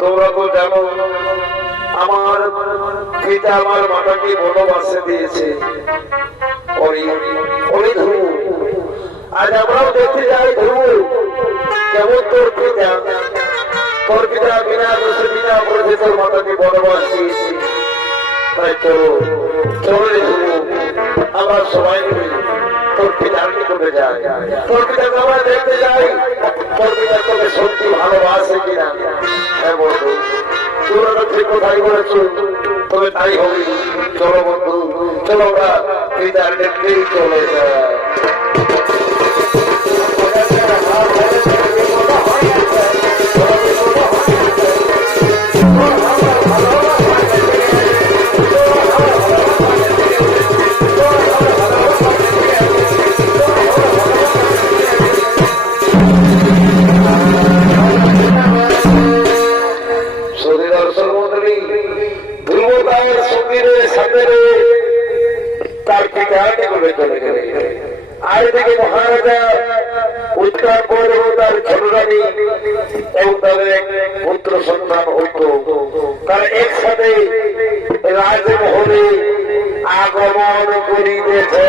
তোমরা তো জানো আমার পিতা আমার মাতাকে বনবাসে দিয়েছে। আজ আমরাও দেখতে যাই ধ্রুব কেমন তোর পিতা বিনা দোষে বিনা অপরাধে তোর মাতাকে বনবাস দিয়েছে। তাই চলো চলো রে ধ্রুব, আমরা সবাই মিলে তোর পিতার নিকটে যাই, তোর পিতাকে আমরা দেখতে যাই তোর পিতা তোকে সত্যি ভালোবাসে কিনা। হ্যাঁ বন্ধু, তোমরা তো ঠিক কোথায় বলেছ, তবে তাই হবে। চলো বন্ধু, চলো আমরা পিতার দেখতেই চলে যাই। মহারাজা উৎকার করে তার ছোটরানী এবং তাদের এক পুত্র সন্তান হইত, তারা একসাথে রাজমহলে আগমন করিতেছে।